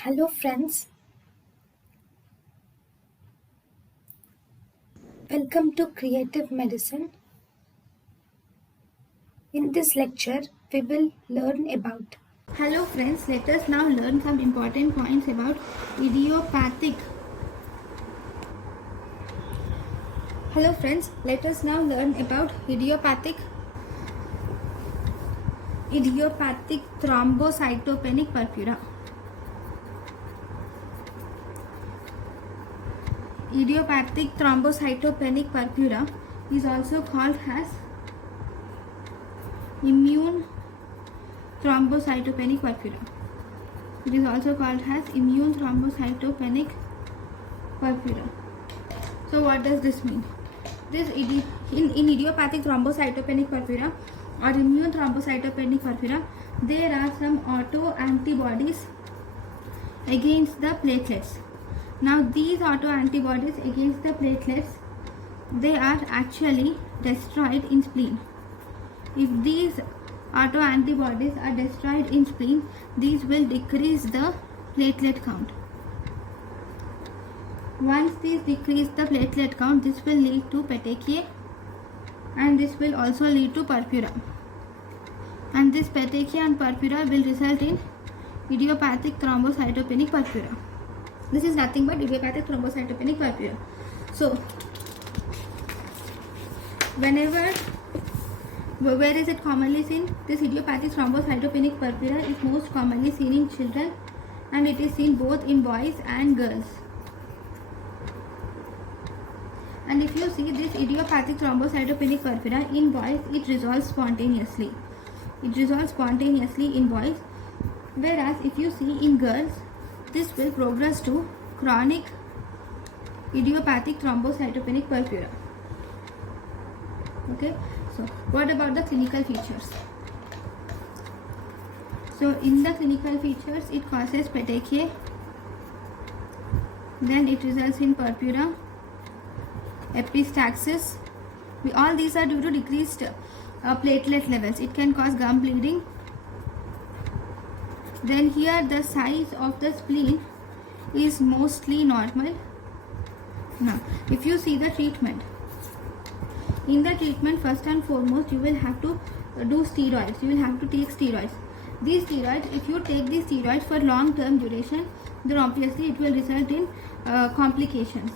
Hello friends, welcome to Creative Medicine. In this lecture, we will learn about. Hello friends, let us now learn some important points about idiopathic. Hello friends, let us now learn about idiopathic thrombocytopenic purpura. Idiopathic thrombocytopenic purpura is also called as immune thrombocytopenic purpura. It is also called as immune thrombocytopenic purpura. So what does this mean? In idiopathic thrombocytopenic purpura or immune thrombocytopenic purpura, there are some autoantibodies against the platelets. Now these autoantibodies against the platelets, they are actually destroyed in spleen. If these autoantibodies are destroyed in spleen, these will decrease the platelet count. Once these decrease the platelet count, this will lead to petechiae and this will also lead to purpura. And this petechiae and purpura will result in idiopathic thrombocytopenic purpura. This is nothing but idiopathic thrombocytopenic purpura. So, where is it commonly seen? This idiopathic thrombocytopenic purpura is most commonly seen in children and it is seen both in boys and girls. And if you see this idiopathic thrombocytopenic purpura in boys, it resolves spontaneously. It resolves spontaneously in boys, whereas if you see in girls, this will progress to chronic idiopathic thrombocytopenic purpura. Okay, so what about the clinical features? So in the clinical features, it causes petechiae, then it results in purpura, epistaxis. All these are due to decreased platelet levels. It can cause gum bleeding. Then here the size of the spleen is mostly normal. Now if you see the treatment, in the treatment, first and foremost, you will have to do steroids. You will have to take steroids. These steroids, if you take these steroids for long term duration, then obviously it will result in complications.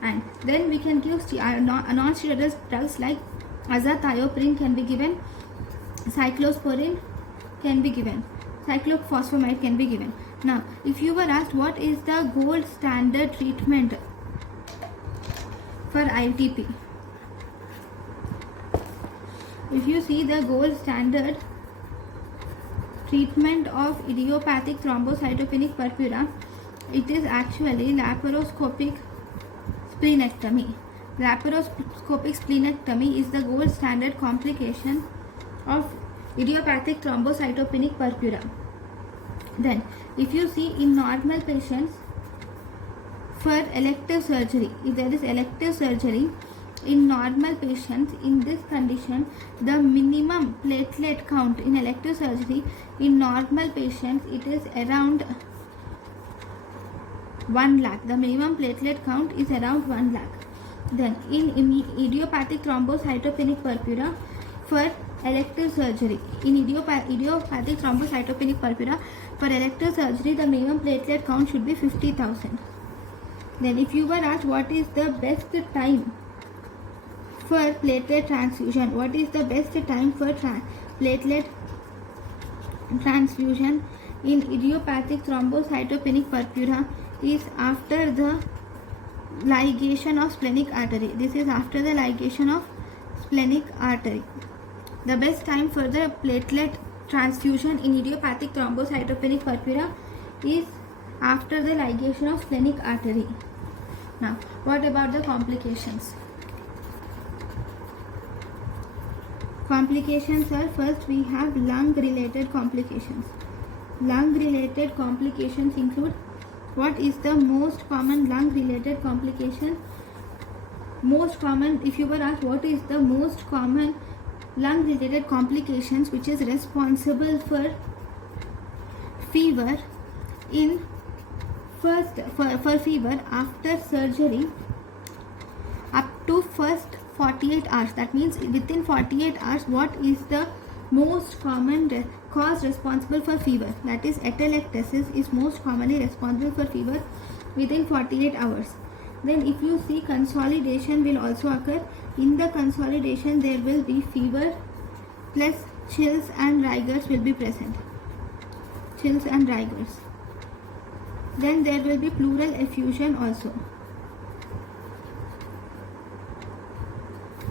And then we can give non-steroidal drugs like azathioprine can be given, cyclosporin can be given, cyclophosphamide can be given. Now, if you were asked what is the gold standard treatment for ITP, if you see the gold standard treatment of idiopathic thrombocytopenic purpura, it is actually laparoscopic splenectomy. Laparoscopic splenectomy is the gold standard complication of idiopathic thrombocytopenic purpura. Then, if you see in normal patients, for elective surgery, if there is elective surgery in normal patients in this condition, the minimum platelet count in elective surgery in normal patients, it is around 1 lakh. The minimum platelet count is around 1 lakh. Then in idiopathic thrombocytopenic purpura, for elective surgery, in idiopathic thrombocytopenic purpura, for elective surgery, the minimum platelet count should be 50,000. Then if you were asked what is the best time for platelet transfusion, what is the best time for platelet transfusion in idiopathic thrombocytopenic purpura, is after the ligation of splenic artery. This is after the ligation of splenic artery. The best time for the platelet transfusion in idiopathic thrombocytopenic purpura is after the ligation of splenic artery. Now, what about the complications? Complications are, first we have lung related complications. Lung related complications include, what is the most common lung related complication? Most common, if you were asked what is the most common lung related complications which is responsible for fever in for fever after surgery up to first 48 hours. That means within 48 hours, what is the most common cause responsible for fever? That is atelectasis is most commonly responsible for fever within 48 hours. Then if you see, consolidation will also occur. In the consolidation there will be fever plus chills and rigors will be present. Chills and rigors. Then there will be pleural effusion also.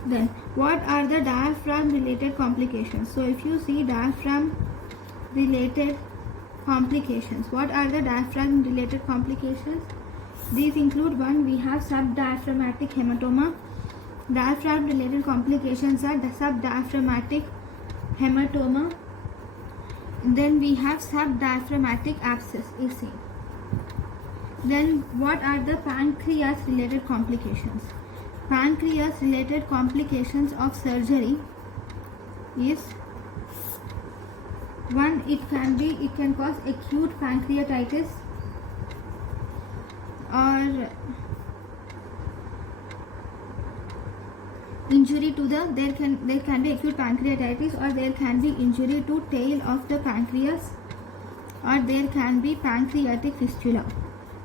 Then what are the diaphragm related complications? So if you see diaphragm related complications, what are the diaphragm related complications? These include: one, we have subdiaphragmatic hematoma. Diaphragm related complications are the subdiaphragmatic hematoma. Then we have subdiaphragmatic abscess (AC). Then what are the pancreas related complications? Pancreas related complications of surgery is: one, it can cause acute pancreatitis or injury to there can be acute pancreatitis, or there can be injury to tail of the pancreas, or there can be pancreatic fistula.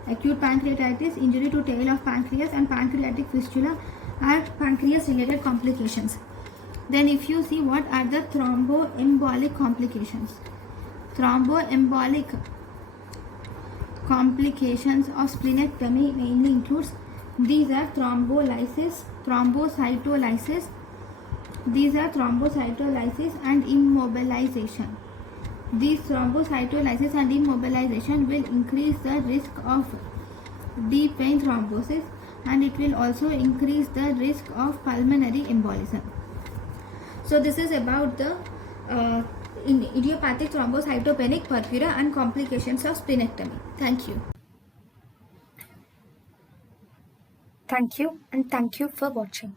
Acute pancreatitis, injury to tail of pancreas, and pancreatic fistula are pancreas related complications. Then if you see, what are the thromboembolic complications? Thromboembolic complications of splenectomy mainly includes: these are thrombolysis, thrombocytolysis. These are thrombocytolysis and immobilization. These thrombocytolysis and immobilization will increase the risk of deep vein thrombosis, and it will also increase the risk of pulmonary embolism. So this is about the idiopathic thrombocytopenic purpura and complications of splenectomy. Thank you. Thank you, and thank you for watching.